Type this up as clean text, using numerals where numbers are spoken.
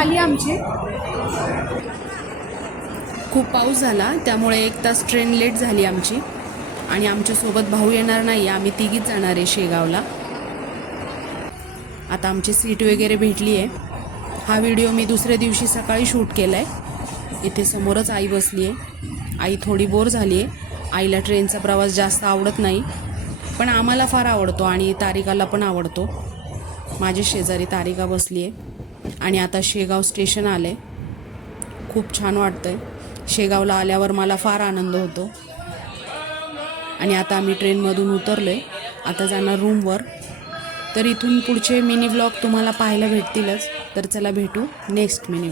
आली आमची. खूप पाऊस झाला त्यामुळे 1 तास ट्रेन लेट झाली आमची. आणि आमच्यासोबत भाऊ येणार नाही, आम्ही तिघीच जाणार आहे शेगावला. आता आमची सीट वगैरे भेटली आहे. हा व्हिडिओ मी दुसऱ्या दिवशी सकाळी शूट केला आहे. इथे समोरच आई बसली आहे. आई थोडी बोर झाली आहे. आईला ट्रेनचा प्रवास जास्त आवडत नाही, पण आम्हाला फार आवडतो आणि तारिकाला पण आवडतो. माझ्या शेजारी तारिका बसली आहे. आणि आता शेगाव स्टेशन आले. खूप छान वाटतंय. शेगावला आल्यावर मला फार आनंद होतो. आणि आता आम्ही ट्रेनमधून उतरलो आहे. आता जाणार रूमवर. तर इथून पुढचे मिनी ब्लॉग तुम्हाला पाहायला भेटतीलच. तर चला भेटू नेक्स्ट मिनी